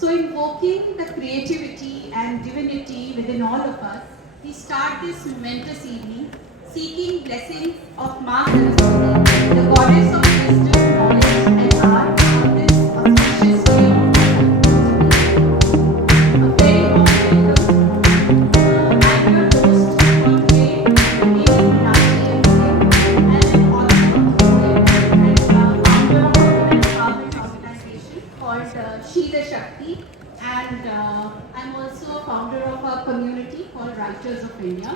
So invoking the creativity and divinity within all of us, we start this momentous evening seeking blessings of Ma Saraswati, the goddess of wisdom, knowledge and art on this auspicious day of a very warm welcome. I'm your host for today. My name is Meenakshi M. I'm an author, poet, and founder of a women empowerment organization called She Shakti, and I'm also a founder of a community called Writers of India.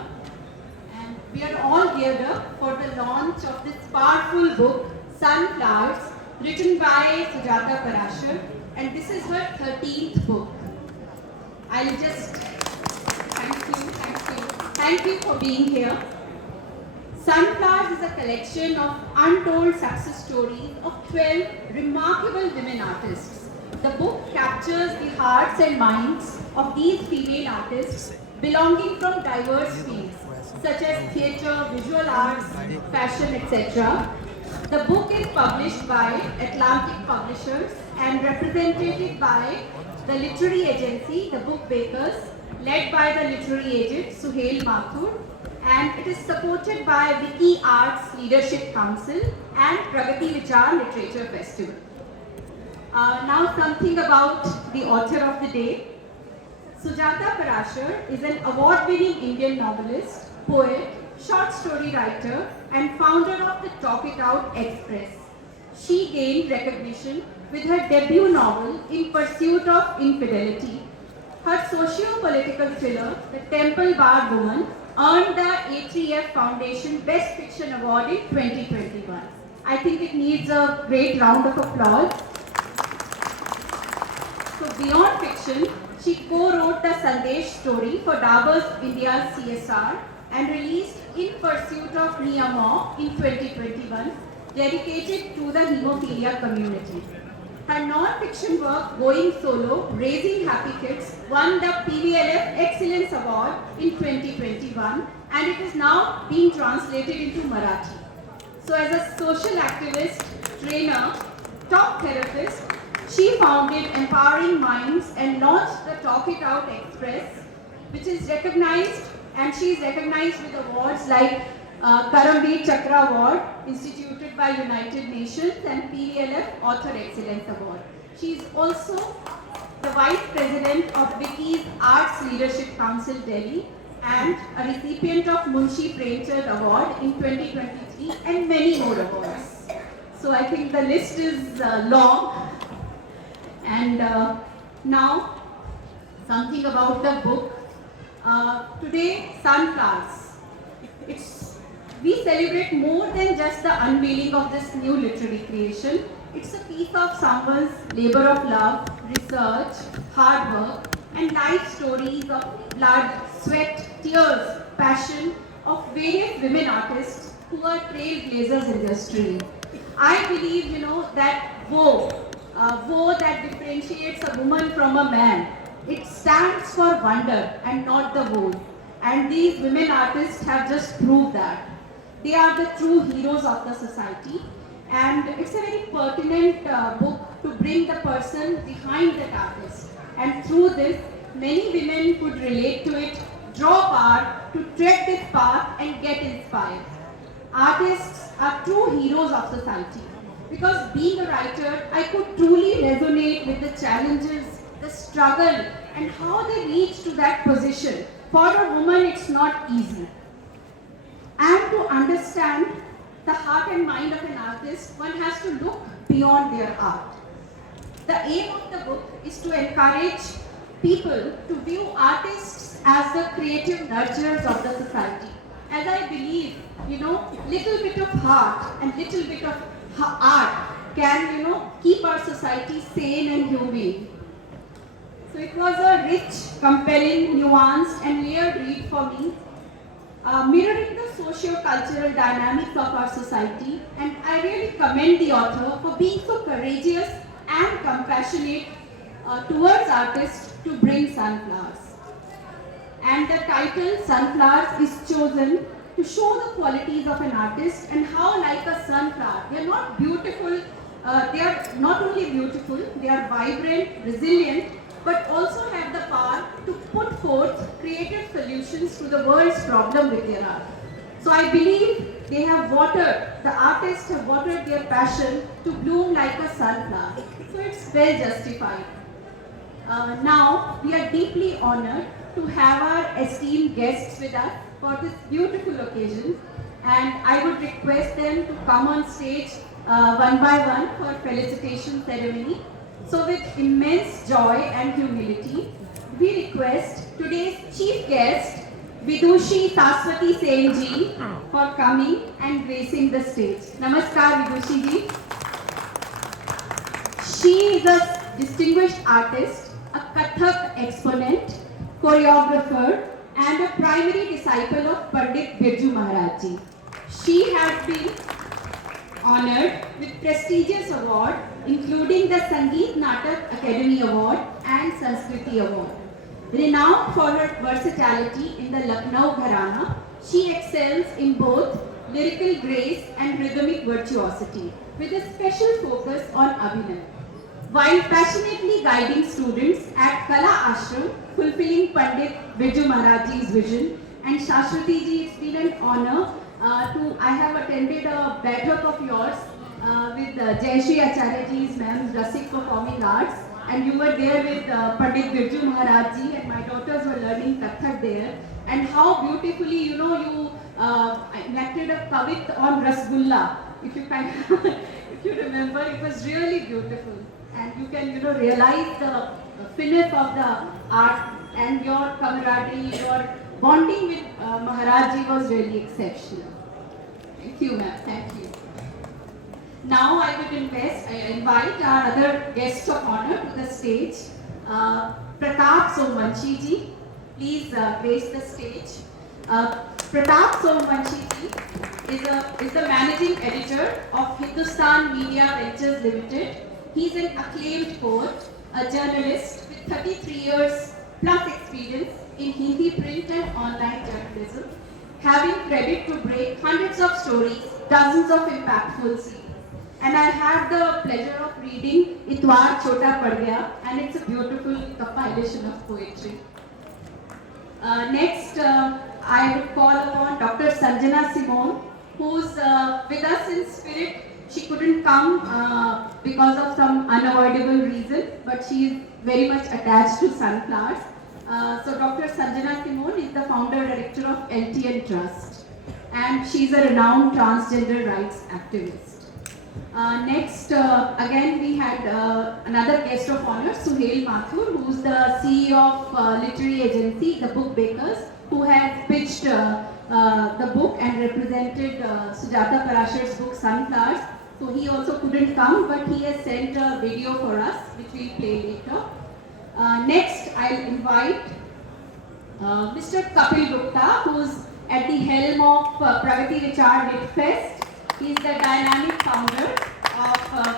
And we are all geared up for the launch of this powerful book, Sunflowers, written by Sujata Parashar, and this is her 13th book. I'll just thank you for being here. Sunflowers is a collection of untold success stories of 12 remarkable women artists. The book captures the hearts and minds of these female artists belonging from diverse fields such as theatre, visual arts, fashion, etc. The book is published by Atlantic Publishers and represented by the literary agency, the Book Bakers, led by the literary agent Suhail Mathur, and it is supported by Wiki Arts Leadership Council and Pragati Vichar Literature Festival. Now something about the author of the day. Sujata Parashar is an award-winning Indian novelist, poet, short story writer and founder of the Talk It Out Express. She gained recognition with her debut novel In Pursuit of Infidelity. Her socio-political thriller, The Temple Bar Woman, earned the A3F Foundation Best Fiction Award in 2021. I think it needs a great round of applause. So beyond fiction, she co-wrote the Sandesh story for Dabur's India's CSR and released In Pursuit of Niyama in 2021, dedicated to the hemophilia community. Her non-fiction work, Going Solo, Raising Happy Kids, won the PVLF Excellence Award in 2021 and it is now being translated into Marathi. So as a social activist, trainer, talk therapist, she founded Empowering Minds and launched the Talk It Out Express, which is recognized, and she is recognized with awards like Karamveer Chakra Award, instituted by United Nations, and PVLF Author Excellence Award. She is also the Vice President of Wiki's Arts Leadership Council Delhi and a recipient of Munshi Premchand Award in 2023 and many more awards. So I think the list is long. And now, something about the book. Today, Sunflowers. We celebrate more than just the unveiling of this new literary creation. It's a piece of someone's labor of love, research, hard work, and life stories of blood, sweat, tears, passion of various women artists who are trailblazers in their stream. I believe, that woe that differentiates a woman from a man. It stands for wonder and not the woe. And these women artists have just proved that. They are the true heroes of the society. And it's a very pertinent book to bring the person behind that artist. And through this, many women could relate to it, draw power to tread this path and get inspired. Artists are true heroes of society. Because being a writer, I could truly resonate with the challenges, the struggle, and how they reach to that position. For a woman, it's not easy. And to understand the heart and mind of an artist, one has to look beyond their art. The aim of the book is to encourage people to view artists as the creative nurturers of the society. As I believe, little bit of heart and little bit of art can, keep our society sane and humane. So it was a rich, compelling, nuanced and layered read for me, mirroring the socio-cultural dynamics of our society, and I really commend the author for being so courageous and compassionate towards artists to bring sunflowers. And the title Sunflowers is chosen to show the qualities of an artist and how, like a sunflower, they are not beautiful, they are not only beautiful, they are vibrant, resilient, but also have the power to put forth creative solutions to the world's problem with their art. So I believe they have watered, the artists have watered their passion to bloom like a sunflower. So it's well justified. Now we are deeply honored to have our esteemed guests with us for this beautiful occasion, and I would request them to come on stage one by one for felicitation ceremony. So with immense joy and humility, we request today's chief guest, Vidushi Saswati Sen ji, for coming and gracing the stage. Namaskar Vidushi ji. She is a distinguished artist, a Kathak exponent, choreographer, and a primary disciple of Pandit Birju Maharaj ji. She has been honored with prestigious awards, including the Sangeet Natak Academy Award and Sanskriti Award. Renowned for her versatility in the Lucknow Gharana, she excels in both lyrical grace and rhythmic virtuosity, with a special focus on Abhinay. While passionately guiding students at Kala Ashram, fulfilling Pandit Birju Maharajji's vision, and Shashwati ji, it's been an honor I have attended a baitak of yours with Jayashri Acharya ji's ma'am's Rasik Performing Arts, and you were there with Pandit Birju Maharaj ji, and my daughters were learning Kathak there, and how beautifully, you enacted a kavit on Rasgulla. If you can, if you remember, it was really beautiful, and you can, realize the finesse of the art, and your camaraderie, your bonding with Maharaj ji was really exceptional. Thank you, ma'am. Thank you. Now I would invite our other guest of honor to the stage, Pratap Somvanshi ji. Please grace the stage. Pratap Somvanshi ji is the managing editor of Hindustan Media Ventures Limited. He is an acclaimed poet, a journalist with 33 years plus experience in Hindi print and online journalism, having credit to break hundreds of stories, dozens of impactful scenes. And I had the pleasure of reading Itwar Chota Pad Gaya, and it's a beautiful compilation of poetry. Next, I would call upon Dr. Sanjana Simone, who's with us in spirit. She couldn't come because of some unavoidable reason, but she is very much attached to sunflowers. So Dr. Sanjana Simone is the founder director of LTN Trust, and she's a renowned transgender rights activist. Next, again we had another guest of honor, Suhail Mathur, who's the CEO of literary agency, The Book Bakers, who has pitched the book and represented Sujata Parashar's book Sunflowers. So he also couldn't come, but he has sent a video for us, which we'll play later. Next, I'll invite Mr. Kapil Gupta, who's at the helm of Pragati Vichar Lit Fest. He's the dynamic founder of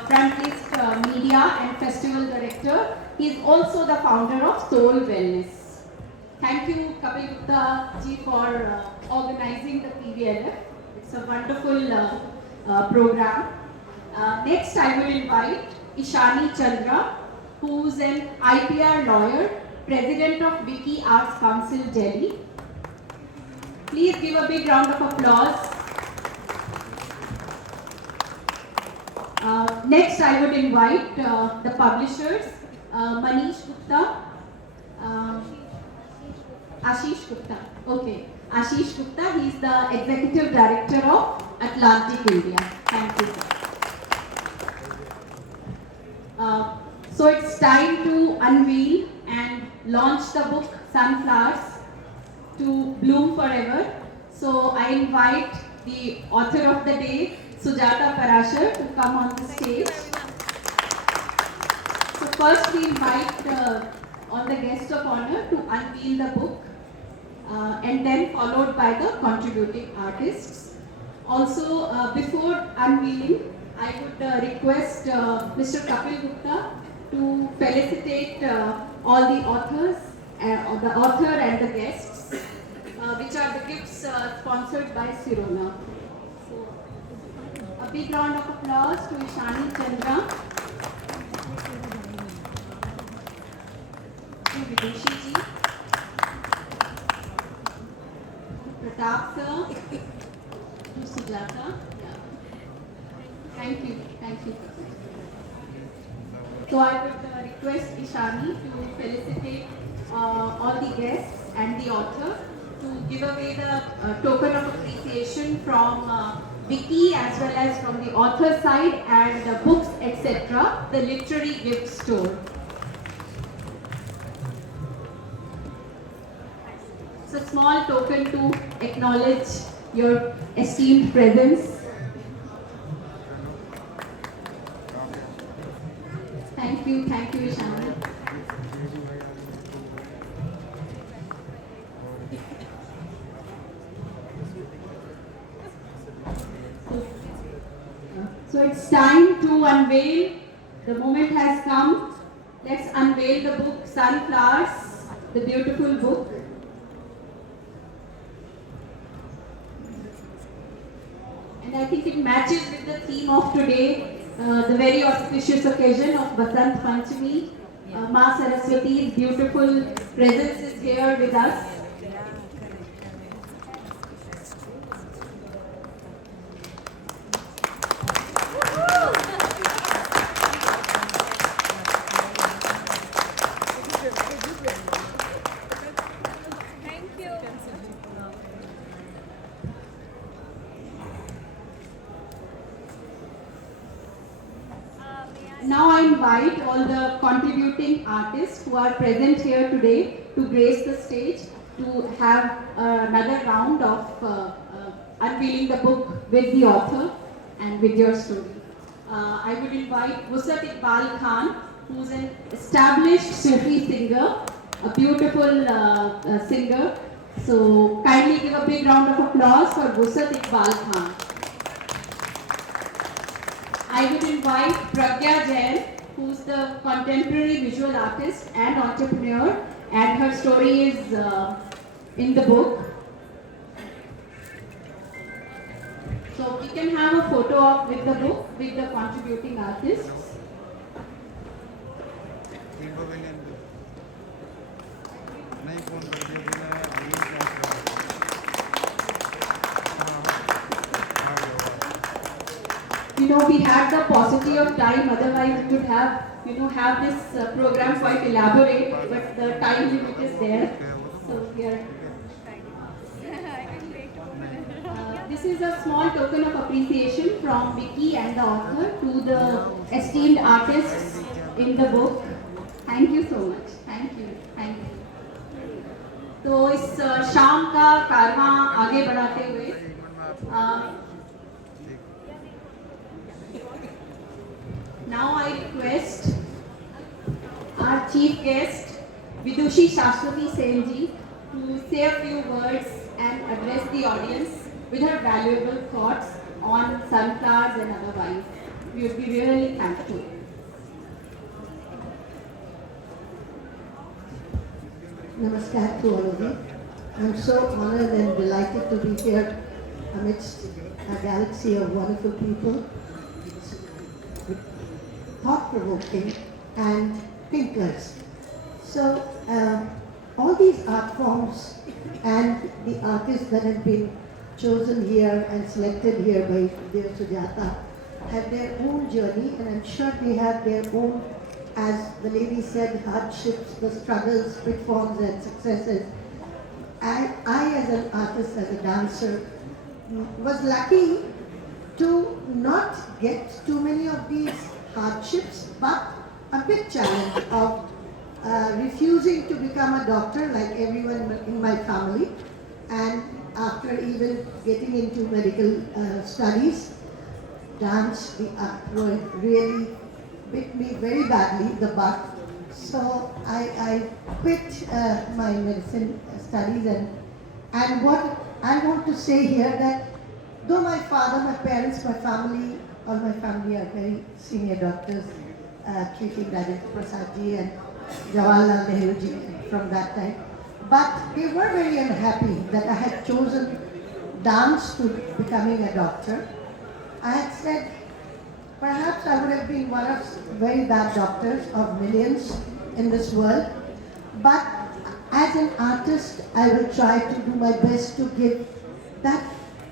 Frontlist Media and Festival Director. He's also the founder of Soul Wellness. Thank you, Kapil Gupta ji, for organizing the PVLF. It's a wonderful program. Next, I will invite Ishani Chandra, who's an IPR lawyer, president of Wiki Arts Council, Delhi. Please give a big round of applause. Next, I would invite the publishers, Manish Gupta, Ashish Gupta. Okay, Ashish Gupta. He's the executive director of Atlantic India. Thank you, sir. So it's time to unveil and launch the book Sunflowers to Bloom Forever. So I invite the author of the day, Sujata Parashar, to come on the stage. So first we invite all the guests of honor to unveil the book, and then followed by the contributing artists. Also, before unveiling, I would request Mr. Kapil Gupta to felicitate all the authors, the author and the guests, which are the gifts sponsored by Sirona. So, a big round of applause to Ishani Chandra. to Vidushi ji, Pratap sir, to Sujata. Yeah. Thank you. So I would request Ishani to felicitate all the guests and the author to give away the token of appreciation from Vicky as well as from the author side and books etc. the literary gift store. It's a small token to acknowledge your esteemed presence. Thank you Ishani. So it's time to unveil. The moment has come. Let's unveil the book Sunflowers, the beautiful book. And I think it matches with the theme of today, the very auspicious occasion of Basant Panchami. Ma Saraswati's beautiful presence is here with us. Now I invite all the contributing artists who are present here today to grace the stage to have another round of unveiling the book with the author and with your story. I would invite Wusat Iqbal Khan, who's an established Sufi singer, a beautiful singer. So kindly give a big round of applause for Wusat Iqbal Khan. I would invite Pragya Jain, who's the contemporary visual artist and entrepreneur, and her story is in the book. So we can have a photo of with the book with the contributing artists. You know, we had the paucity of time, otherwise we could have, have this program quite elaborate, but the time limit is there. So here. This is a small token of appreciation from Vicky and the author to the esteemed artists in the book. Thank you so much. Thank you. तो इस शाम का कारवां आगे बढ़ाते हुए now I request our chief guest Vidushi Shashwati Sen ji to say a few words and address the audience with her valuable thoughts on sunflowers and otherwise. We would be really thankful. Namaskar to all of you. I'm so honored and delighted to be here amidst a galaxy of wonderful people, thought-provoking and thinkers. So all these art forms and the artists that have been chosen here and selected here by dear Sujata have their own journey, and I'm sure they have their own, as the lady said, hardships, the struggles, pitfalls and successes. I as an artist, as a dancer, was lucky to not get too many of these hardships, but a big challenge of refusing to become a doctor like everyone in my family, and after even getting into medical studies, dance, the art really bit me very badly, the butt. So I quit my medicine studies, and what I want to say here that though my father, my parents, my family, all my family are very senior doctors, treating Rajendra Prasad ji and Jawaharlal Nehru ji from that time, but they were very unhappy that I had chosen dance to becoming a doctor. I had said, perhaps I would have been one of very bad doctors of millions in this world, but as an artist, I will try to do my best to give that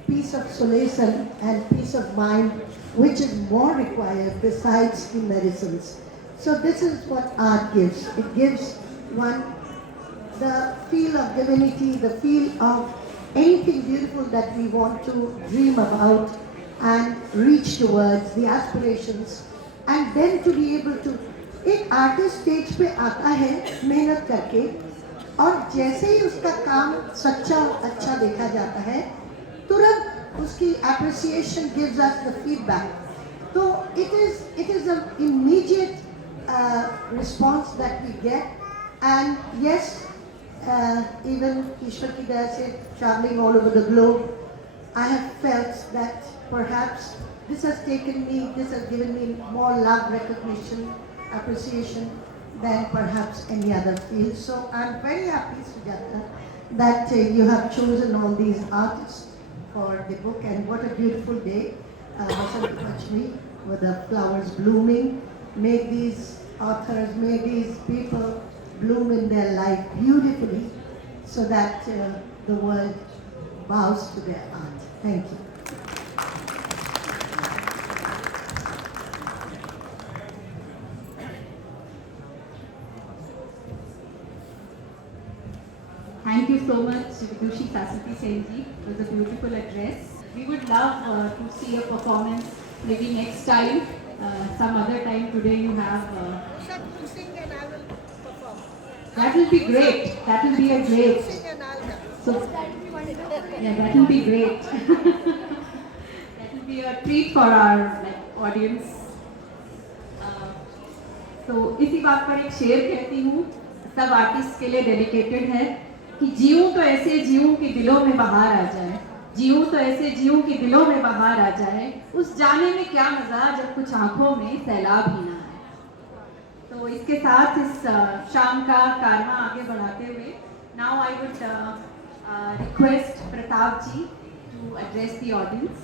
peace of solace and peace of mind which is more required besides the medicines. So this is what art gives. It gives one the feel of divinity, the feel of anything beautiful that we want to dream about and reach towards, the aspirations, and then to be able to एक artist stage पे आता है मेहनत करके और जैसे ही उसका काम सच्चा और अच्छा देखा जाता है तुरंत उसकी appreciation gives us the feedback. So it is an immediate response that we get, and yes, even Ishwar ki daya se traveling all over the globe, I have felt that perhaps this has given me more love, recognition, appreciation than perhaps any other field. So I'm very happy, Sujata, that you have chosen all these artists for the book, and what a beautiful day, Vasant Panchami, with the flowers blooming. May these authors, may these people bloom in their life beautifully so that the world bows to their art. Thank you. Thank you so much, Vidushi Sasati Senji. It was a beautiful address. We would love to see a performance maybe next time, some other time. Today you have. Usha will sing and I will perform. That will be great. That will be a great. Sing and I'll dance. So, yeah, that will be great. That will be a treat for our audience. तो इसी बात पर एक शेर कहती हूँ, सब artist के लिए डेडिकेटेड है कि जीऊं तो ऐसे जीऊं कि दिलों में बहार आ जाए, जीऊं तो ऐसे जीऊं कि दिलों में बहार आ जाए, उस जाने में क्या मजा जब कुछ आंखों में सैलाब ही ना आए। तो इसके साथ इस शाम का कारवां आगे बढ़ाते हुए, now I would request Pratap ji to address the audience.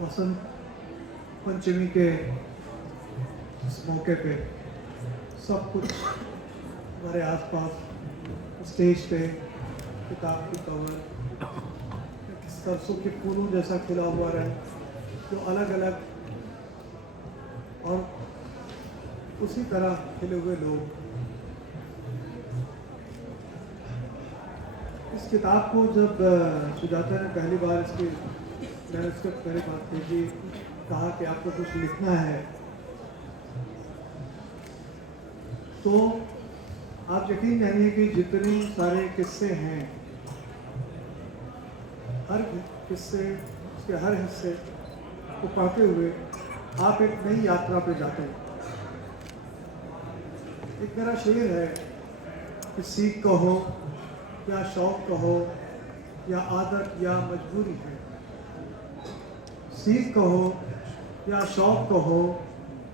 Vasant Panchami के इस मौके पे सब कुछ हमारे आसपास स्टेज पे किताब की कवर सरसों के फूलों जैसा खिला हुआ रहे, जो अलग अलग और उसी तरह खिले हुए लोग। इस किताब को जब सुजाता ने पहली बार मैंने उसको पहले बात की थी, कहा कि आपको कुछ लिखना है, तो आप यकीन जानिए कि जितने सारे किस्से हैं, हर किस्से उसके हर हिस्से को पढ़ते हुए आप एक नई यात्रा पे जाते हैं। एक मेरा शेर है कि सीख कहो या शौक कहो या आदत या मजबूरी है, सीख कहो या शौक कहो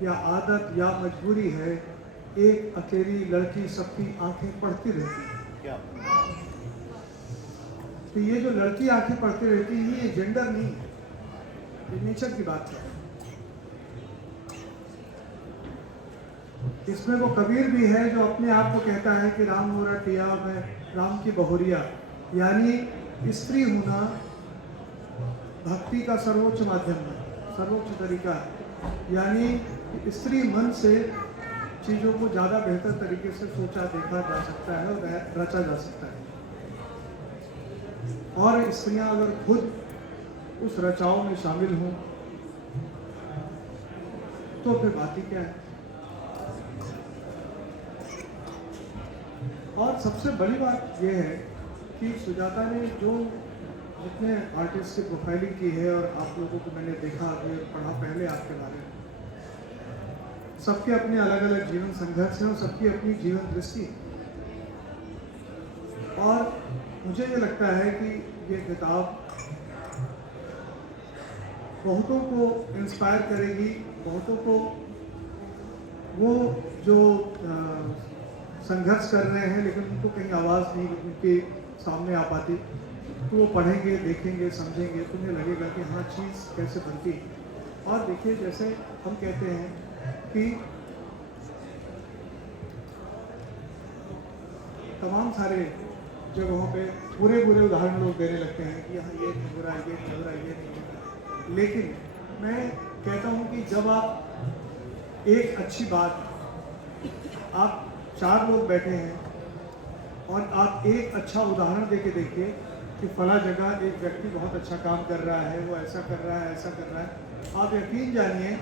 या आदत या मजबूरी है, एक अकेली लड़की सबकी आंखें पढ़ती रहती है। तो ये जो लड़की आंखें पढ़ती रहती है, ये जेंडर नहीं है, ये नेचर की बात है। इसमें वो कबीर भी है जो अपने आप को कहता है कि राम मोरा टिया मैं राम की बहुरिया, यानी स्त्री होना भक्ति का सर्वोच्च माध्यम है, सर्वोच्च तरीका है। यानी स्त्री मन से चीज़ों को ज़्यादा बेहतर तरीके से सोचा देखा जा सकता है और रचा जा सकता है, और स्त्रियां अगर खुद उस रचाओं में शामिल हों तो फिर बात ही क्या है। और सबसे बड़ी बात यह है कि सुजाता ने जो जितने आर्टिस्ट की प्रोफाइलिंग की है, और आप लोगों को मैंने देखा आगे पढ़ा पहले आपके बारे में, सबके अपने अलग अलग जीवन संघर्ष हैं और सबकी अपनी जीवन दृष्टि है। और मुझे ये लगता है कि ये किताब बहुतों को इंस्पायर करेगी, बहुतों को वो जो संघर्ष कर रहे हैं लेकिन उनको कहीं आवाज़ नहीं उनके सामने आ पाती, तो वो पढ़ेंगे, देखेंगे, समझेंगे, तो उन्हें लगेगा कि हाँ चीज़ कैसे बनती है। और देखिए जैसे हम कहते हैं कि तमाम सारे जगहों पे बुरे बुरे उदाहरण लोग देने लगते हैं कि यहाँ ये नहीं हो रहा, ये नहीं हो रहा, ये नहीं हो रहा। लेकिन मैं कहता हूँ कि जब आप एक अच्छी बात, आप 4 लोग बैठे हैं और आप एक अच्छा उदाहरण दे के देखिए कि फला जगह एक व्यक्ति बहुत अच्छा काम कर रहा है, वो ऐसा कर रहा है, ऐसा कर रहा है। आप यकीन जानिए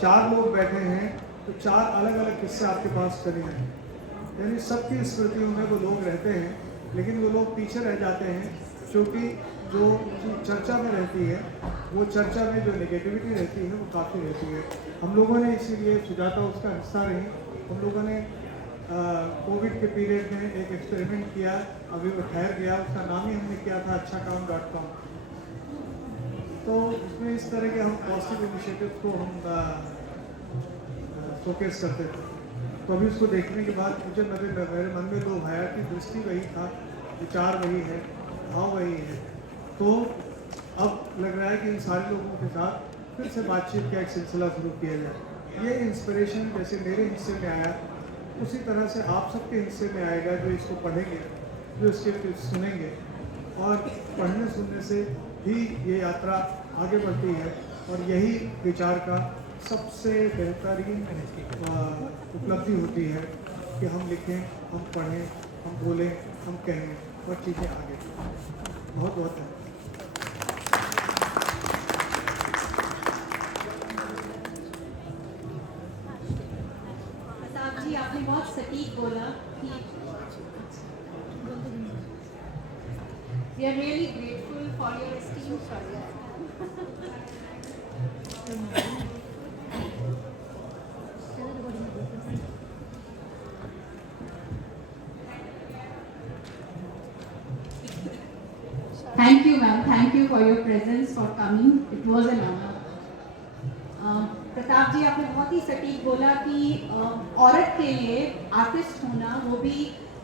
4 लोग बैठे हैं तो 4 अलग अलग किस्से आपके पास चले हैं। यानी सबकी स्मृतियों में वो लोग रहते हैं, लेकिन वो लोग पीछे रह जाते हैं क्योंकि जो चर्चा में रहती है, वो चर्चा में जो नेगेटिविटी रहती है वो काफ़ी रहती है। हम लोगों ने इसीलिए सुजाता उसका हिस्सा रही, हम लोगों ने कोविड के पीरियड में एक एक्सपेरिमेंट किया, अभी वो ठहर गया, उसका नाम ही हमने किया था अच्छाकाम.com। तो उसमें इस तरह के हम पॉजिटिव इनिशिएटिव को हम शोकेस करते थे। तो अभी उसको देखने के बाद मुझे मेरे मन में लोग आया कि दृष्टि वही था, विचार वही है, भाव वही है। तो अब लग रहा है कि इन सारे लोगों के साथ फिर से बातचीत का एक सिलसिला शुरू किया जाए। ये इंस्पिरेशन जैसे मेरे हिस्से में आया, उसी तरह से आप सबके हिस्से में आएगा, जो इसको पढ़ेंगे, जो इसके सुनेंगे। और पढ़ने सुनने से ही ये यात्रा आगे बढ़ती है, और यही विचार का सबसे बेहतरीन उपलब्धि होती है कि हम लिखें, हम पढ़ें, हम बोलें, हम कहें और चीज़ें आगे। बहुत बहुत है। प्रताप जी, आपने बहुत सटीक बोला कि we are really grateful for your esteemed service. Thank you, ma'am. Thank you for your presence, for coming. It was an honor. Pratap जी, आपने बहुत ही सटीक बोला कि औरत के लिए आर्टिस्ट होना, वो भी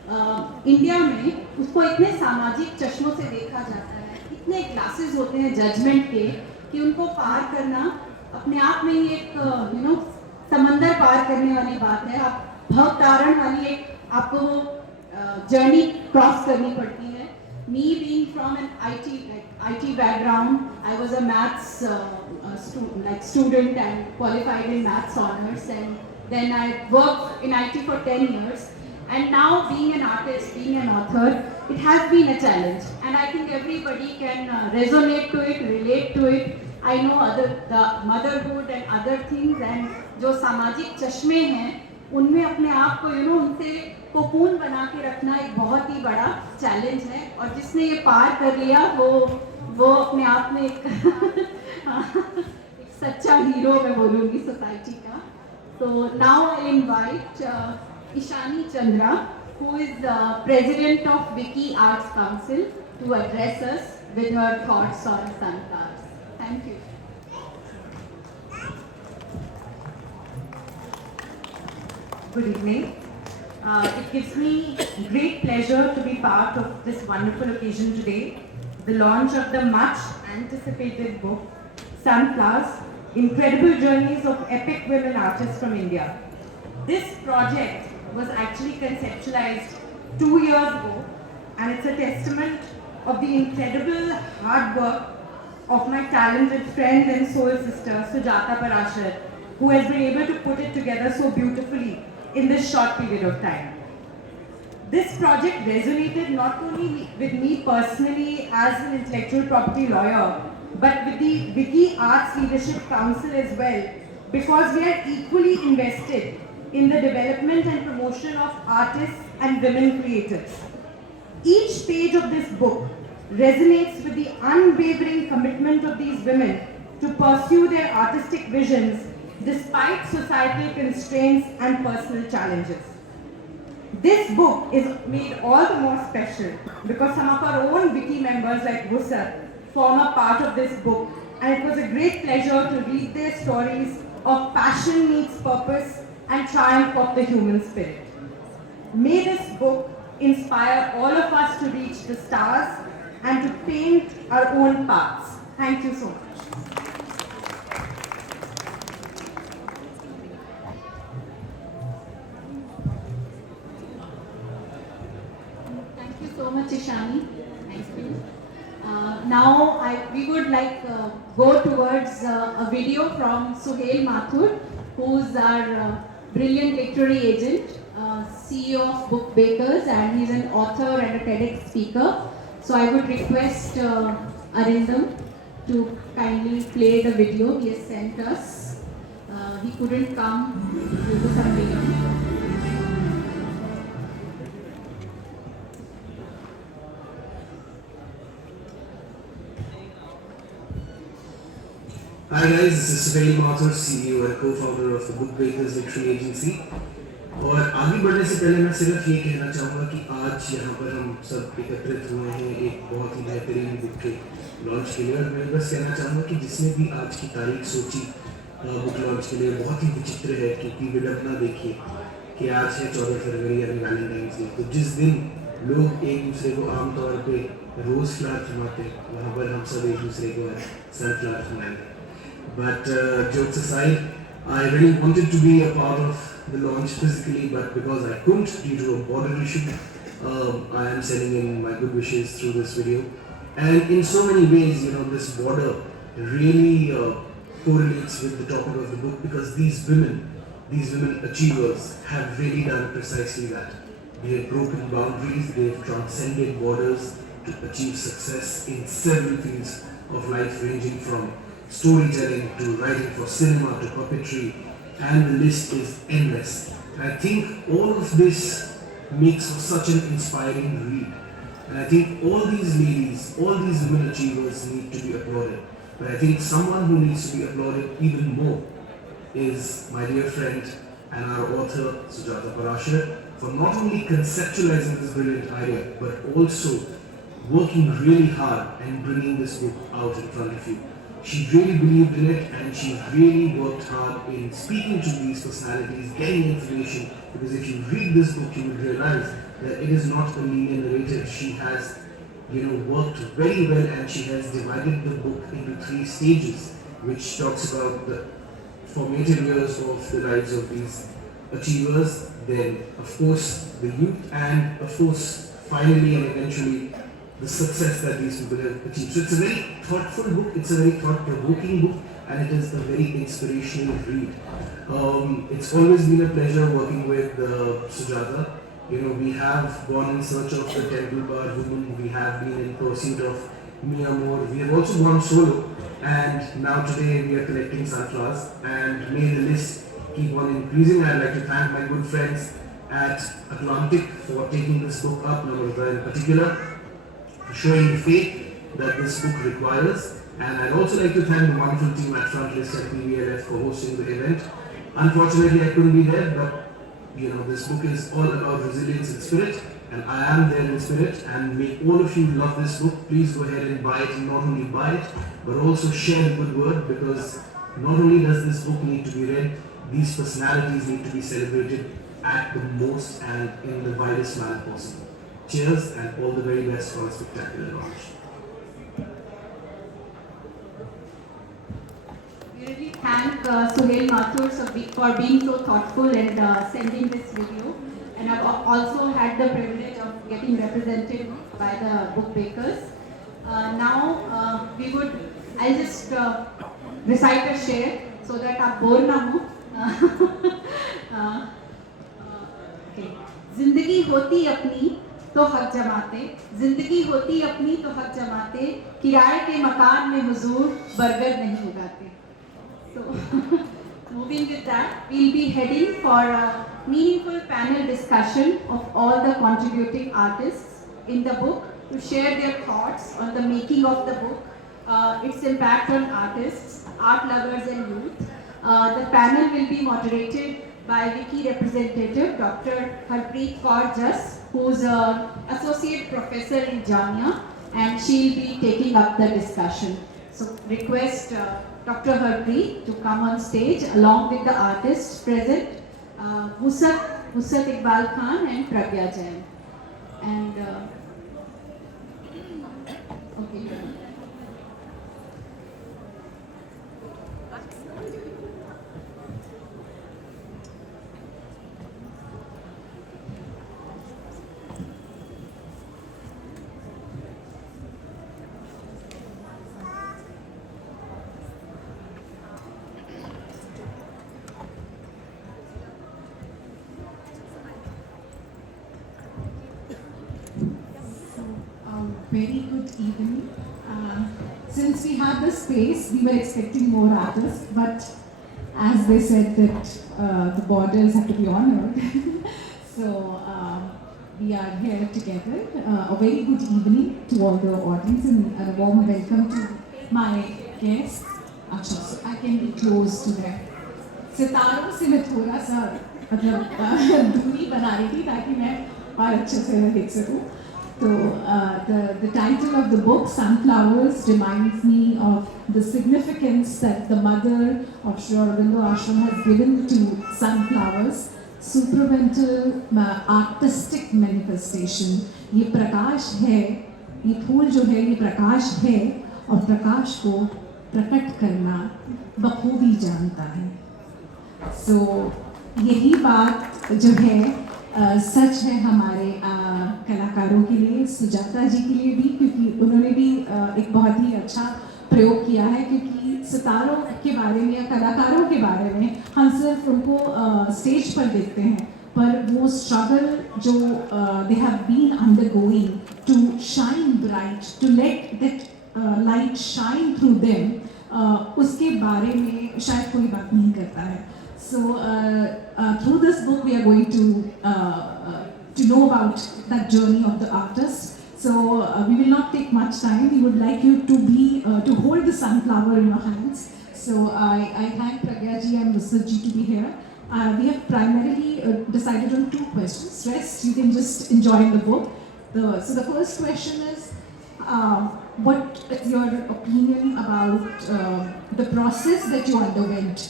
इंडिया में उसको इतने सामाजिक चश्मों से देखा जाता है, इतने ग्लासेस होते हैं जजमेंट के, कि उनको पार करना अपने आप में ही एक समंदर पार करने वाली बात है। आप भवतारण वाली एक आपको जर्नी क्रॉस करनी पड़ती है। Me being from an IT background, I was a maths student and qualified in maths honors, and then I worked in IT for 10 years. And now being an artist, being an author, it has been a challenge. And I think everybody can resonate to it, relate to it. I know the motherhood and other things, and जो सामाजिक चश्मे हैं, उनमें अपने आप को उनसे cocoon बना के रखना एक बहुत ही बड़ा चैलेंज है। और जिसने ये पार कर लिया वो अपने आप में एक सच्चा हीरो मैं बोलूँगी सोसाइटी का। तो now I invite Ishani Chandra, who is the president of Wiki Arts Council, to address us with her thoughts on sunflowers. Thank you. Good evening. It gives me great pleasure to be part of this wonderful occasion today, the launch of the much anticipated book, Sunflowers, Incredible Journeys of Epic Women Artists from India. This project was actually conceptualized 2 years ago, and it's a testament of the incredible hard work of my talented friend and soul sister, Sujata Parashar, who has been able to put it together so beautifully in this short period of time. This project resonated not only with me personally as an intellectual property lawyer, but with the Wiki Arts Leadership Council as well, because we are equally invested in the development and promotion of artists and women creators. Each page of this book resonates with the unwavering commitment of these women to pursue their artistic visions despite societal constraints and personal challenges. This book is made all the more special because some of our own Wiki members like Vusat form a part of this book, and it was a great pleasure to read their stories of passion meets purpose and triumph of the human spirit. May this book inspire all of us to reach the stars and to paint our own paths. Thank you so much. Thank you so much, Ishani. Thank you. Now we would like go towards a video from Suhail Mathur, who's our brilliant literary agent, CEO of Book Bakers, and he's an author and a TEDx speaker. So I would request Arindam to kindly play the video he has sent us. He couldn't come due to some delay. Hi guys, this is Sujata Parashar, CEO and co-founder of the Book Bakers Literary Agency. और आगे बढ़ने से पहले मैं सिर्फ ये कहना चाहूँगा कि आज यहाँ पर हम सब एकत्रित हुए हैं एक बहुत ही बेहतरीन बुक के लॉन्च के लिए। और मैं बस कहना चाहूँगा कि जिसने भी आज की तारीख सोची बुक लॉन्च के लिए, बहुत ही विचित्र है क्योंकि विडंबना देखिए कि आज है 14 फरवरी यानी वैलेंटाइंस डे। तो जिस दिन लोग एक दूसरे को आमतौर पे रोज़ फ्लावर थमाते, वहाँ पर हम सब एक दूसरे को sunflower थमाएंगे। But jokes aside, I really wanted to be a part of the launch physically, but because I couldn't due to a border issue, I am sending in my good wishes through this video. And in so many ways, you know, this border really correlates with the topic of the book, because these women achievers have really done precisely that. They have broken boundaries, they have transcended borders to achieve success in several fields of life, ranging from storytelling to writing for cinema to puppetry, and the list is endless. And I think all of this makes for such an inspiring read. And I think all these ladies, all these women achievers need to be applauded. But I think someone who needs to be applauded even more is my dear friend and our author, Sujata Parashar, for not only conceptualizing this brilliant idea, but also working really hard and bringing this book out in front of you. She really believed in it, and she really worked hard in speaking to these personalities, getting information, because if you read this book, you will realize that it is not a linear narrative. She has, you know, worked very well, and she has divided the book into 3 stages, which talks about the formative years of the lives of these achievers, then of course the youth, and of course finally and eventually the success that these people have achieved. So it's a very thoughtful book, it's a very thought-provoking book, and it is a very inspirational read. It's always been a pleasure working with Sujata. You know, we have gone in search of the temple bar woman, we have been in pursuit of Mia Moore, we have also gone solo, and now today we are collecting sunflowers, and may the list keep on increasing. I'd like to thank my good friends at Atlantic for taking this book up, Namrata in particular, showing the faith that this book requires. And I'd also like to thank the wonderful team at Frontlist and PVLF for hosting the event. Unfortunately, I couldn't be there, but you know, this book is all about resilience in spirit, and I am there in spirit, and may all of you love this book. Please go ahead and buy it, and not only buy it, but also share the good word, because not only does this book need to be read, these personalities need to be celebrated at the most and in the widest manner possible. Cheers, and all the very best for a spectacular launch. We really thank Suhail Mathur for being so thoughtful and sending this video. And I've also had the privilege of getting represented by the book bakers. Now I'll just recite a share so that आप bore ना हो. जिंदगी होती अपनी तो हक जमाते, जिंदगी होती अपनी तो हक जमाते, किराए के मकान में हुजूर बर्गर नहीं उगाते. So, moving with that, we'll be heading for a meaningful panel discussion of all the contributing artists in the book to share their thoughts on the making of the book, its impact on artists, art lovers and youth. The panel will be moderated by Wiki representative Dr. Harpreet Kaur Jas, who's an associate professor in Jamia, and she'll be taking up the discussion. So request Dr. Harpreet to come on stage along with the artists present, Husat Iqbal Khan and Pragya Jain. And good evening. Since we had the space, we were expecting more artists, but as they said that the borders have to be honored, so we are here together. A very good evening to all the audience and a warm welcome to my guests. अच्छा, so I can be close to them. सितारों से मैं थोड़ा सा मतलब दूरी बना रही थी ताकि मैं और अच्छे से देख सकूं. So the title of the book, Sunflowers, reminds me of the significance that the mother of Sri Aurobindo Ashram has given to sunflowers, supramental artistic manifestation. ये प्रकाश है, ये फूल जो है ये प्रकाश है और प्रकाश को प्रकट करना बखूबी जानता है. So यही बात जो है सच है हमारे कलाकारों के लिए, सुजाता जी के लिए भी, क्योंकि उन्होंने भी एक बहुत ही अच्छा प्रयोग किया है. क्योंकि सितारों के बारे में या कलाकारों के बारे में हम सिर्फ उनको स्टेज पर देखते हैं, पर वो स्ट्रगल जो they have been undergoing to shine bright, to let that light shine through them, उसके बारे में शायद कोई बात नहीं करता है. So through this book we are going to know about that journey of the artist. So we will not take much time. We would like you to hold the sunflower in your hands. So I thank Pragya ji and Vasant ji to be here. We have primarily decided on 2 questions. Rest you can just enjoy the book. So the first question is, what is your opinion about the process that you underwent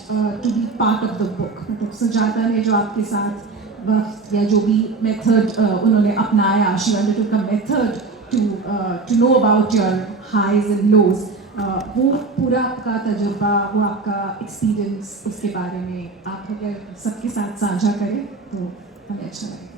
to be part of the book? मतलब सुजाता ने जो आपके साथ वक्त या जो भी method उन्होंने अपनाया, she undertook a method to know about your highs and lows. वो पूरा आपका तजुर्बा, वो आपका experience, उसके बारे में आप अगर सबके साथ साझा करें तो हमें अच्छा लगेगा.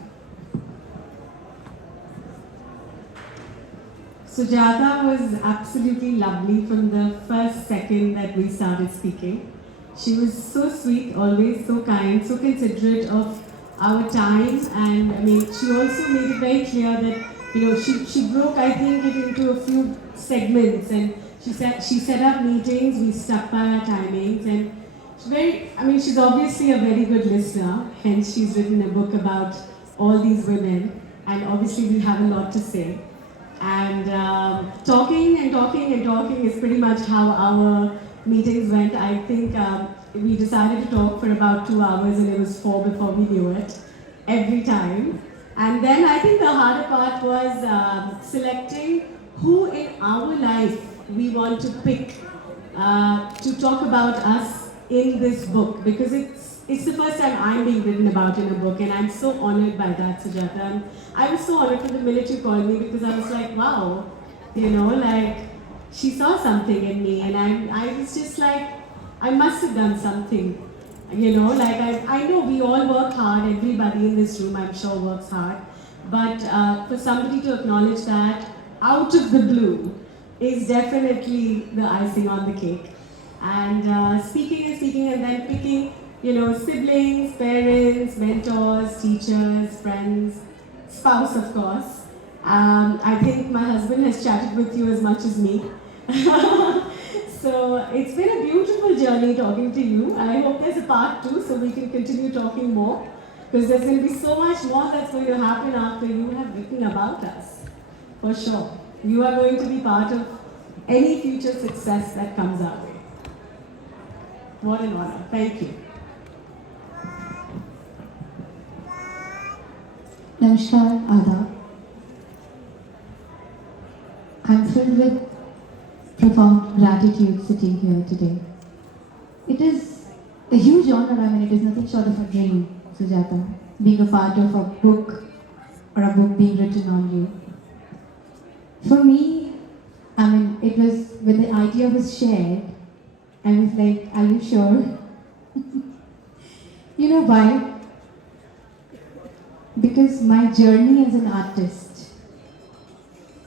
Sujata was absolutely lovely from the first second that we started speaking. She was so sweet, always so kind, so considerate of our time, and I mean, she also made it very clear that, you know, she broke, I think, it into a few segments, and she set up meetings, we stuck by our timings, and she's obviously a very good listener, hence she's written a book about all these women, and obviously we have a lot to say. And talking is pretty much how our meetings went. I think we decided to talk for about 2 hours and it was 4 before we knew it, every time. And then I think the harder part was selecting who in our life we want to pick to talk about us in this book, because it's the first time I'm being written about in a book, and I'm so honored by that, Sujata. And I was so honored from the minute you called me, because I was like, wow, you know, like, she saw something in me, and I was just like, I must have done something, you know, like, I know we all work hard, everybody in this room I'm sure works hard, but for somebody to acknowledge that out of the blue is definitely the icing on the cake. And speaking and then picking, you know, siblings, parents, mentors, teachers, friends, spouse, of course. I think my husband has chatted with you as much as me. So it's been a beautiful journey talking to you. I hope there's a part 2 so we can continue talking more, because there's going to be so much more that's going to happen after you have written about us. For sure. You are going to be part of any future success that comes our way. What an honor. Thank you. Namaskar, Adab. I'm filled with profound gratitude sitting here today. It is a huge honor, I mean, it is nothing short of a dream, Sujata, being a part of a book or a book being written on you. For me, I mean, it was, when the idea was shared, I was like, are you sure? You know why? Because my journey as an artist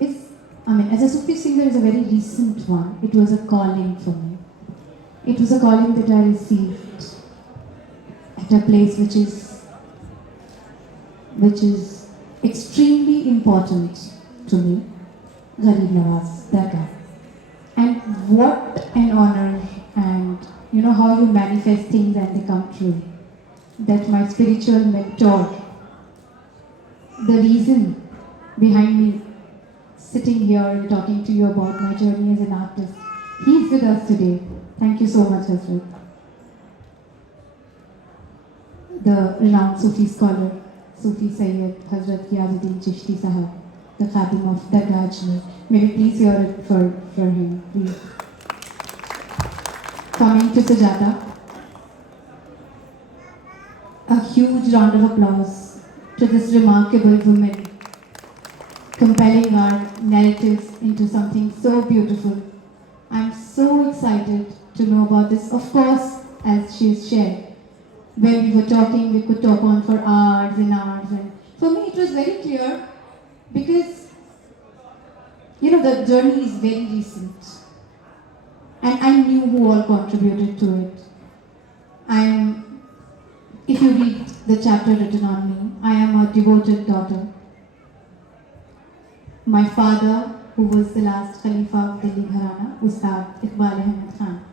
is, I mean, as a Sufi singer is a very recent one. It was a calling for me. It was a calling that I received at a place which is extremely important to me. Gharib Nawaz, that guy. And what an honor, and how you manifest things and they come true. That my spiritual mentor, the reason behind me sitting here and talking to you about my journey as an artist, he's with us today. Thank you so much, Hazrat. The renowned Sufi scholar, Sufi Sayyid Hazrat Ghiyazuddin Chishti Sahab, the Khadim of Dargah Ajmer. May we please hear it for him, please. Coming to Sujata, a huge round of applause to this remarkable woman, compelling our narratives into something so beautiful. I'm so excited to know about this. Of course, as she's shared, when we were talking, we could talk on for hours and hours. And for me, it was very clear because, the journey is very recent. And I knew who all contributed to it. If you read the chapter written on me, I am a devoted daughter. My father, who was the last Khalifa of Delhi Gharana, Ustad Iqbal Ahmed Khan.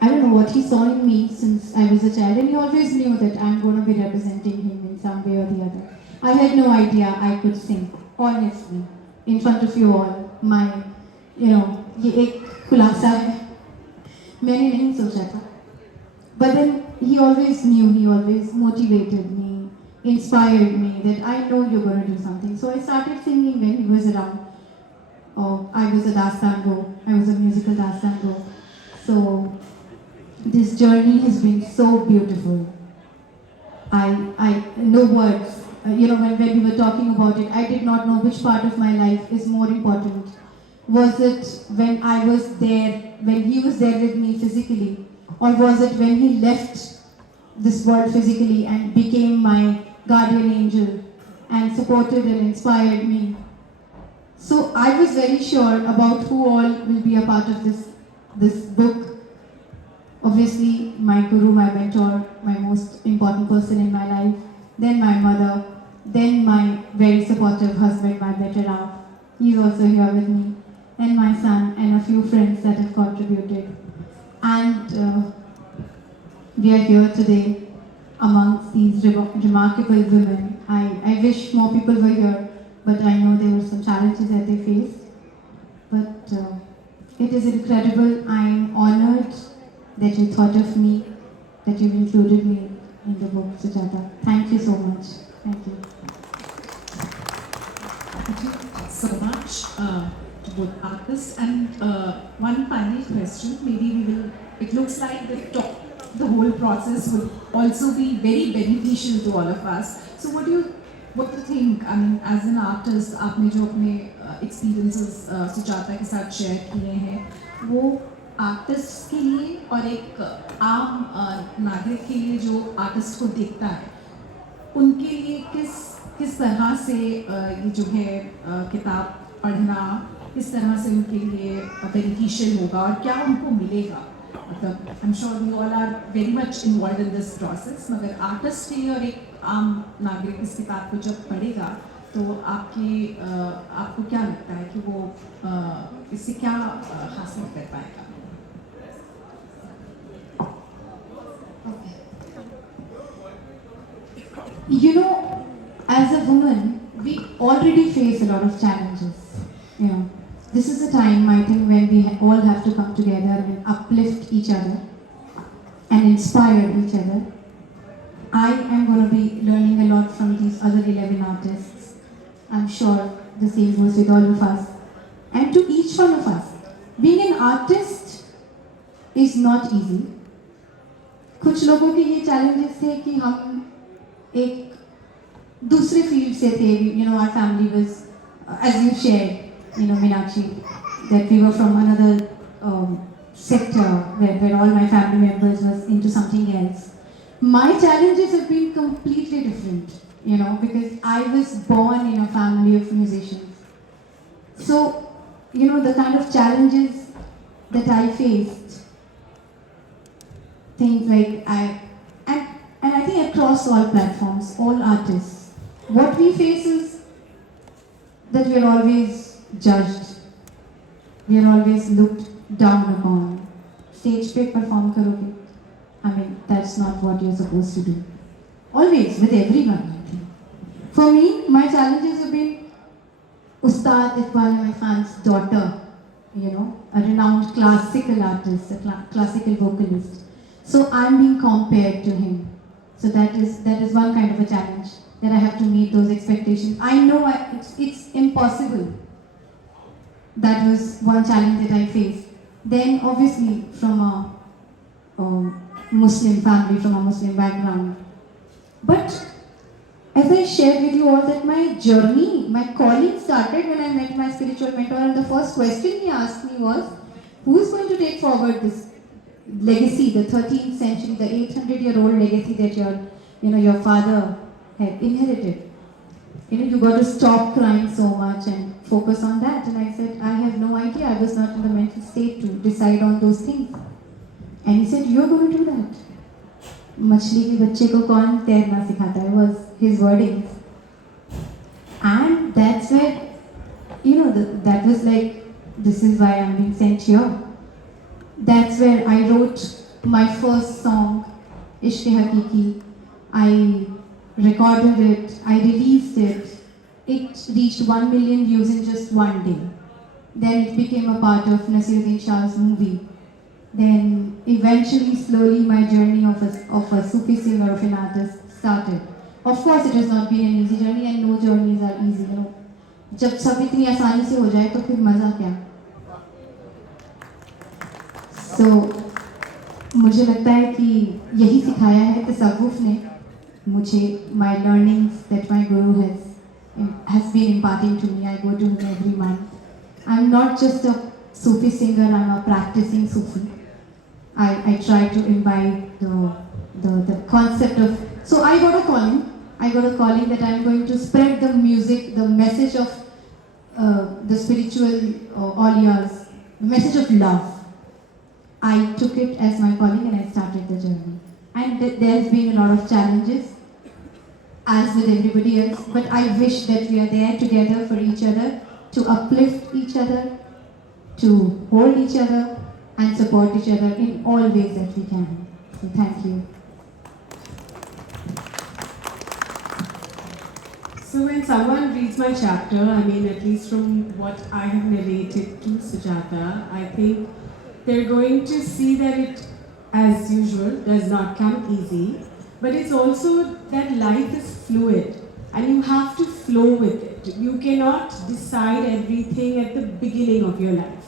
I don't know what he saw in me since I was a child, and he always knew that I'm going to be representing him in some way or the other. I had no idea I could sing, honestly, in front of you all. ये एक खुलासा है, मैंने नहीं सोचा था. But then he always knew, he always motivated me, inspired me that I know you're going to do something. So I started singing when he was around. I was a dastango, I was a musical dastango. So this journey has been so beautiful. I no words. When we were talking about it, I did not know which part of my life is more important. Was it when I was there, when he was there with me physically, or was it when he left this world physically and became my guardian angel and supported and inspired me? So I was very sure about who all will be a part of this book. Obviously, my guru, my mentor, my most important person in my life, then my mother, then my very supportive husband, my better half. He's also here with me, and my son, and a few friends that have contributed. And we are here today amongst these remarkable women. I wish more people were here, but I know there were some challenges that they faced. But it is incredible. I am honored that you thought of me, that you included me in the book, Sujata. Thank you so much. Thank you. Thank you so much to both artists. And one final question, it looks like the whole process will also be very beneficial to all of us. So what do you think? I mean, as an artist, आपने जो अपने experiences Sujata के साथ share किए हैं, वो artist के लिए और एक आम नागरिक के लिए जो आर्टिस्ट को देखता है, उनके लिए किस तरह से ये जो है किताब पढ़ना किस तरह से उनके लिए बेनिफिशियल होगा और क्या उनको मिलेगा? मतलब I am sure we all are very much involve in this process, मगर आर्टिस्ट के लिए और एक आम नागरिक इस किताब को जब पढ़ेगा तो आपको क्या लगता है कि वो इससे क्या हासिल कर पाएगा? As a woman, we already face a lot of challenges. This is a time, I think, when we all have to come together and uplift each other and inspire each other. I am going to be learning a lot from these other 11 artists. I'm sure the same goes with all of us. And to each one of us, being an artist is not easy. कुछ लोगों के ये challenges थे कि हम एक दूसरे field से थे. Our family was, as you shared, Meenakshi, that we were from another sector where all my family members was into something else. My challenges have been completely different, because I was born in a family of musicians. So, the kind of challenges that I faced, things like and I think across all platforms, all artists, what we face is that we are always judged, we are always looked down upon. Stage pe perform karoge. I mean, that's not what you're supposed to do. Always, with everyone. I think. For me, my challenges have been Ustad Iqbal Ahmed Khan's daughter, you know, a renowned classical artist, a classical vocalist. So I'm being compared to him. So that is one kind of a challenge, that I have to meet those expectations. I know it's impossible. That was one challenge that I faced. Then obviously from a Muslim family, from a Muslim background. But as I shared with you all that my journey, my calling started when I met my spiritual mentor, and the first question he asked me was, who is going to take forward this legacy, the 13th century, the 800-year-old legacy that your father had inherited? You got to stop crying so much and focus on that. And I said, I have no idea. I was not in the mental state to decide on those things. And he said, you're going to do that. मछली के बच्चे को कौन तैरना सिखाता है, was his wordings. And that's where, that was like, this is why I'm being sent here. That's where I wrote my first song, Ishq Hakiki. I recorded it, I released it. It reached 1 million views in just one day. Then it became a part of Nasiruddin Shah's movie. Then eventually, slowly, my journey of a Sufi singer, of an artist started. Of course, it has not been an easy journey, and no journeys are easy. जब सब इतनी आसानी से हो जाए तो फिर मज़ा क्या? So, मुझे लगता है कि यही सिखाया है तसव्वुफ ने मुझे, my learnings that my guru has been imparting to me. I go to him every month. I'm not just a Sufi singer, I'm a practicing Sufi. I try to imbibe the concept of, so I got a calling that I'm going to spread the music, the message of the spiritual awliyas, the message of love. I took it as my calling and I started the journey. And there's been a lot of challenges, as with everybody else, but I wish that we are there together for each other, to uplift each other, to hold each other and support each other in all ways that we can. So thank you. So when someone reads my chapter, I mean, at least from what I have narrated to Sujata, I think they're going to see that it, as usual, does not come easy, but it's also that life is fluid and you have to flow with it. You cannot decide everything at the beginning of your life.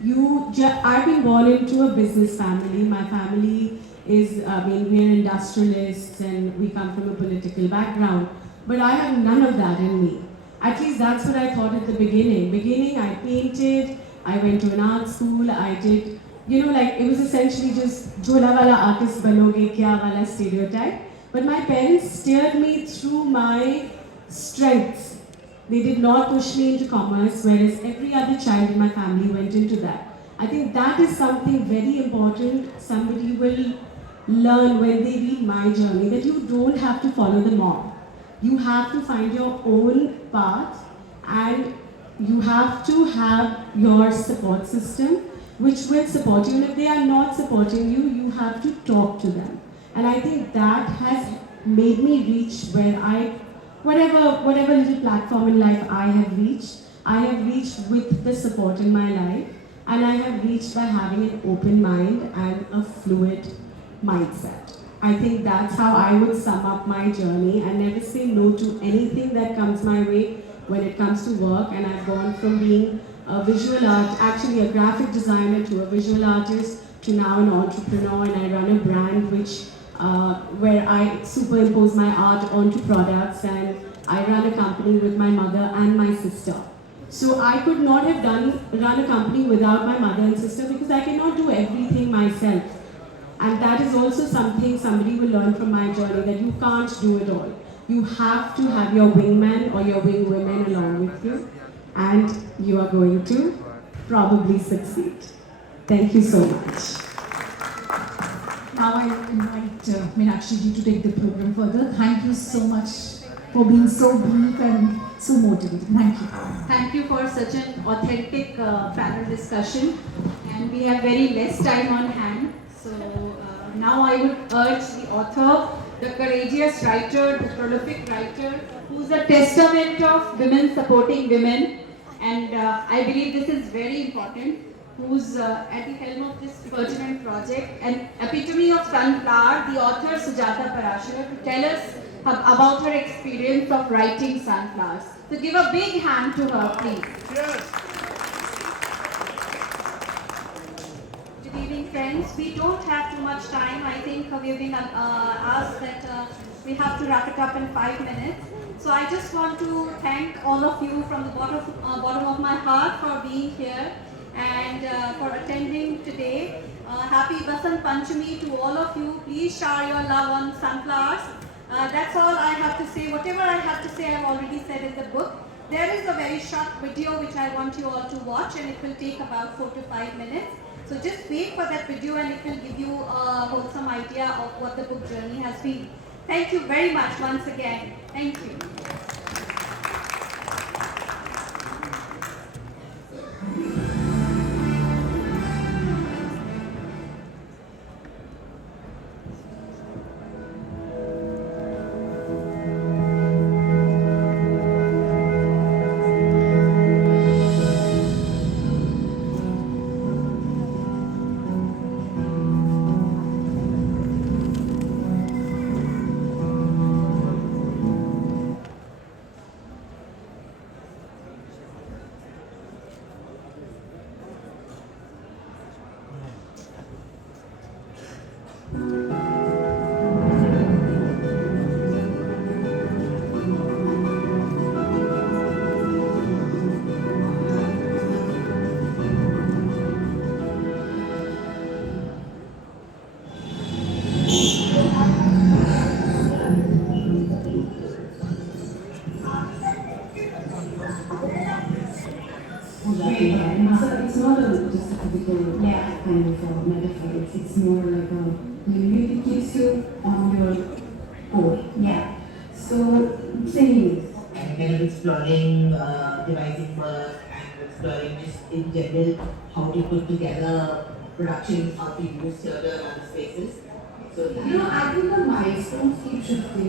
I've been born into a business family. My family is, we're industrialists and we come from a political background. But I have none of that in me. At least that's what I thought at the beginning. I painted, I went to an art school, I did, it was essentially just jhola wala artist banoge kya wala stereotype. But my parents steered me through my strengths. They did not push me into commerce, whereas every other child in my family went into that. I think that is something very important somebody will learn when they read my journey, that you don't have to follow the mob. You have to find your own path, and you have to have your support system which will support you. And if they are not supporting you, you have to talk to them. And I think that has made me reach where whatever little platform in life I have reached with the support in my life, and I have reached by having an open mind and a fluid mindset. I think that's how I would sum up my journey, and never say no to anything that comes my way when it comes to work. And I've gone from being a a graphic designer, to a visual artist, to now an entrepreneur, and I run a brand where I superimpose my art onto products, and I run a company with my mother and my sister. So I could not have run a company without my mother and sister, because I cannot do everything myself. And that is also something somebody will learn from my journey, that you can't do it all. You have to have your wingman or your wingwomen along with you, and you are going to probably succeed. Thank you so much. Now I invite Meenakshi ji to take the program further. Thank you so much for being so brief and so motivating. Thank you. Thank you for such an authentic panel discussion. And we have very less time on hand. So now I would urge the author, the courageous writer, the prolific writer, who's a testament of women supporting women. And I believe this is very important, who's at the helm of this pertinent project, an epitome of sunflower, the author Sujata Parashar, to tell us about her experience of writing sunflowers. So give a big hand to her, please. Yes. Good evening, friends. We don't have too much time. I think we've been asked that we have to wrap it up in 5 minutes. So I just want to thank all of you from the bottom of my heart for being here and for attending today. Happy Basant Panchami to all of you. Please shower your love on sunflowers. That's all I have to say. Whatever I have to say, I've already said in the book. There is a very short video which I want you all to watch, and it will take about 4 to 5 minutes. So just wait for that video and it will give you a wholesome idea of what the book journey has been. Thank you very much once again. Thank you. So it's not just a typical kind of metaphor. It's more like it keeps you on your core. Yeah. So singing. And kind of exploring devising work and exploring just in general how to put together productions, how to use theatre and other spaces. So I think the milestones keep shifting.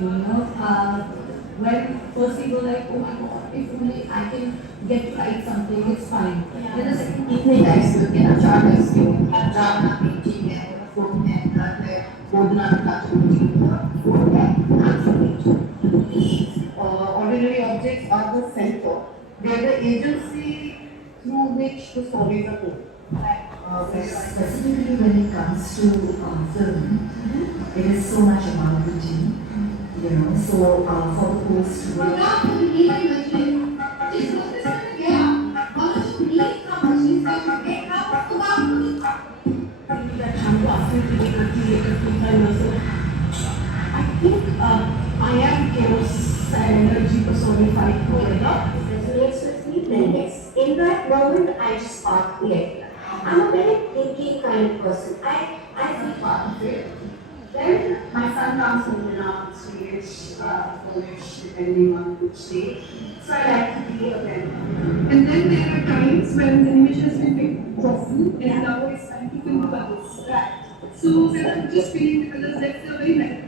When first people like, oh my god, if only I can get to write something, it's fine. Then the second thing I still get a chart is you, chart painting and phone and ordinary objects are the center. They are the agency through which the stories are told. Specifically when it comes to film, it is so much about the team. So for the post I think I am chaos and energy personified together. Resonates with me, then yes. In that moment, I just spark the idea. I'm a very thinking kind of person. I feel part of it. Then my son comes home now, Swedish, Polish, depending on which day. So I like to be a pen. And then there are times when the image has been picked often, and now it's time to fill the bubbles. Right. So when I'm just filling the colors, that's a very nice approach.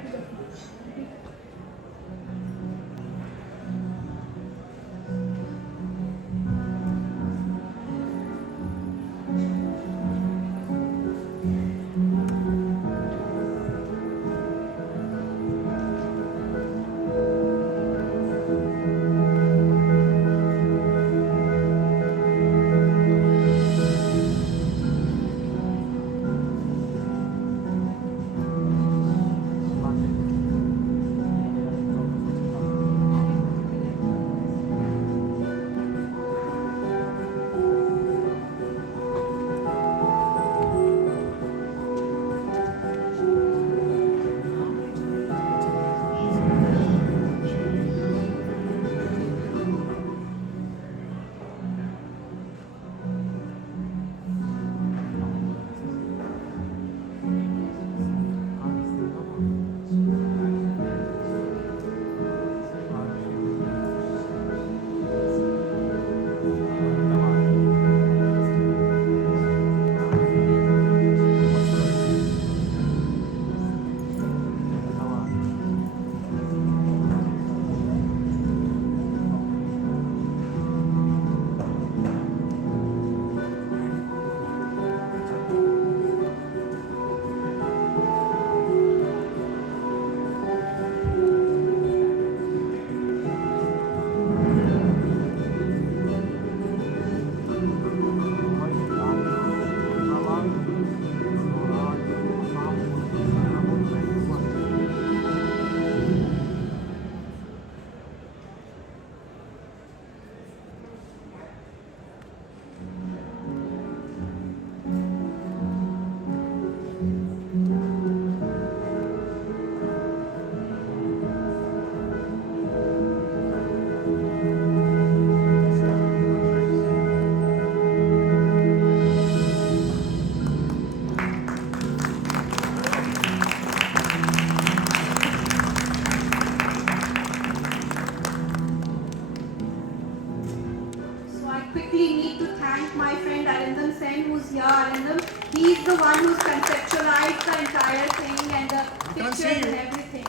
Sen, who's here, Arindam. He's the one who's conceptualized the entire thing and the pictures and everything.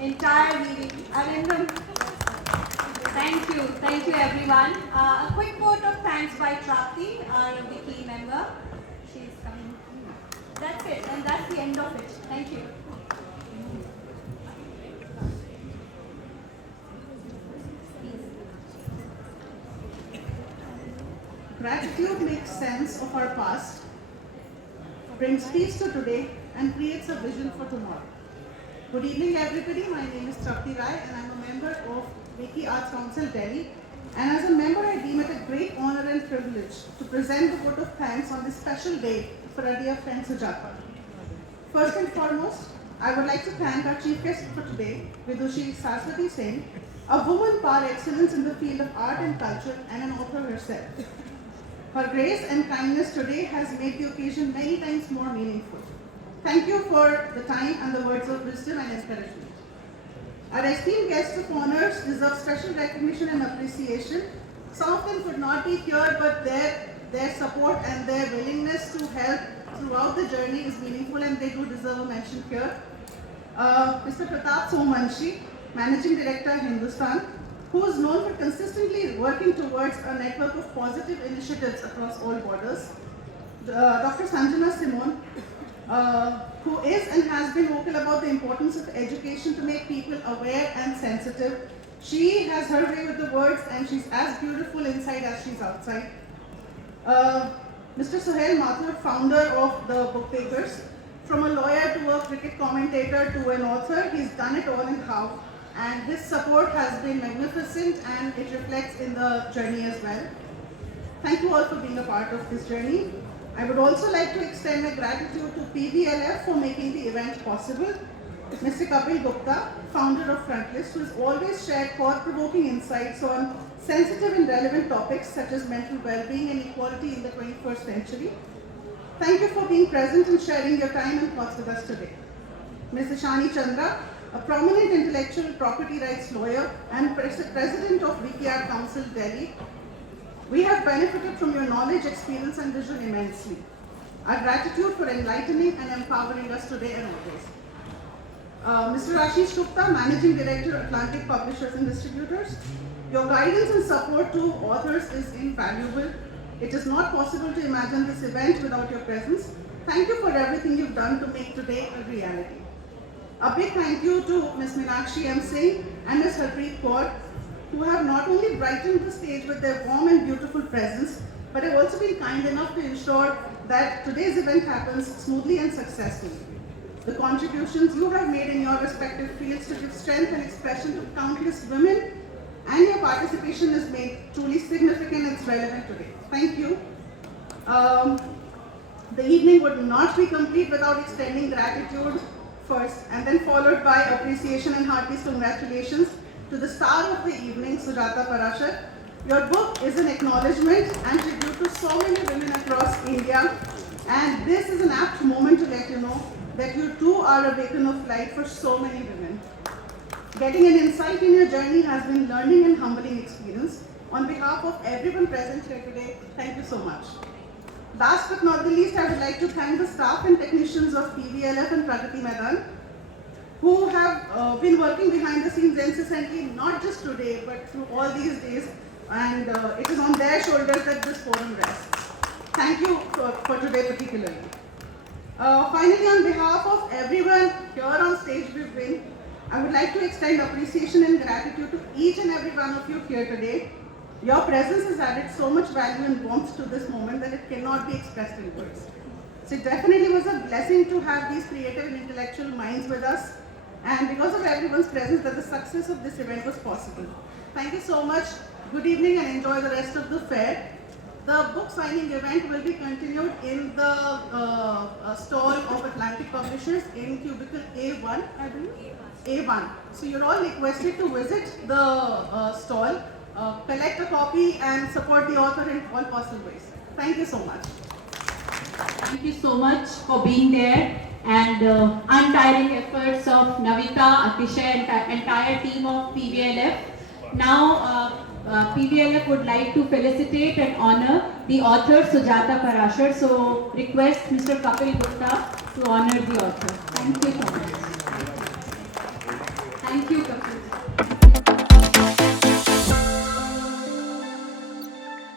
Entire meeting. Arindam, thank you everyone. A quick vote of thanks by Trapti, our Wiki member. She's coming. That's it, and that's the end of it. Thank you. Gratitude makes sense of our past, brings peace to today, and creates a vision for tomorrow. Good evening, everybody. My name is Trapti Rai, and I'm a member of Wiki Arts Council, Delhi. And as a member, I deem it a great honor and privilege to present the vote of thanks on this special day for our dear friend Sujata. First and foremost, I would like to thank our chief guest for today, Vidushi Saraswati Sen, a woman par excellence in the field of art and culture and an author herself. Her grace and kindness today has made the occasion many times more meaningful. Thank you for the time and the words of wisdom and encouragement. Our esteemed guests of honors deserve special recognition and appreciation. Some of them could not be here, but their support and their willingness to help throughout the journey is meaningful, and they do deserve a mention here. Mr. Pratap Somanshi, Managing Director, Hindustan, who is known for consistently working towards a network of positive initiatives across all borders. Dr. Sanjana Simon, who is and has been vocal about the importance of education to make people aware and sensitive. She has her way with the words, and she's as beautiful inside as she's outside. Mr. Sohail Mathur, founder of the book papers. From a lawyer to a cricket commentator to an author, he's done it all in how. And his support has been magnificent, and it reflects in the journey as well. Thank you all for being a part of this journey. I would also like to extend my gratitude to PVLF for making the event possible. Mr. Kapil Gupta, founder of Frontlist, who has always shared thought-provoking insights on sensitive and relevant topics such as mental well-being and equality in the 21st century. Thank you for being present and sharing your time and thoughts with us today. Ms. Ishani Chandra, a prominent intellectual property rights lawyer and president of Wiki Art Council, Delhi. We have benefited from your knowledge, experience, and vision immensely. Our gratitude for enlightening and empowering us today and always. Mr. Ashish Gupta, Managing Director, Atlantic Publishers and Distributors. Your guidance and support to authors is invaluable. It is not possible to imagine this event without your presence. Thank you for everything you've done to make today a reality. A big thank you to Ms. Meenakshi M. Singh and Ms. Harpreet Kaur, who have not only brightened the stage with their warm and beautiful presence, but have also been kind enough to ensure that today's event happens smoothly and successfully. The contributions you have made in your respective fields to give strength and expression to countless women, and your participation is made truly significant and relevant today. Thank you. The evening would not be complete without extending gratitude first, and then followed by appreciation and heartiest congratulations to the star of the evening, Sujata Parashar. Your book is an acknowledgement and tribute to so many women across India, and this is an apt moment to let you know that you too are a beacon of light for so many women. Getting an insight in your journey has been learning and humbling experience. On behalf of everyone present here today, thank you so much. Last but not the least, I would like to thank the staff and technicians of PVLF and Pragati Maidan, who have been working behind the scenes incessantly, not just today, but through all these days, and it is on their shoulders that this forum rests. Thank you for today particularly. Finally, on behalf of everyone here on stage with me, I would like to extend appreciation and gratitude to each and every one of you here today. Your presence has added so much value and warmth to this moment that it cannot be expressed in words. So it definitely was a blessing to have these creative and intellectual minds with us, and because of everyone's presence that the success of this event was possible. Thank you so much. Good evening and enjoy the rest of the fair. The book signing event will be continued in the stall of Atlantic Publishers in cubicle A1, I believe. A1. So you're all requested to visit the stall, collect a copy and support the author in all possible ways. Thank you so much. Thank you so much for being there, and untiring efforts of Navita, Atisha, and entire team of PVLF. Now PVLF would like to felicitate and honor the author Sujata Parashar. So request Mr. Kapil Gupta to honor the author. Thank you so much. Thank you, Kapil.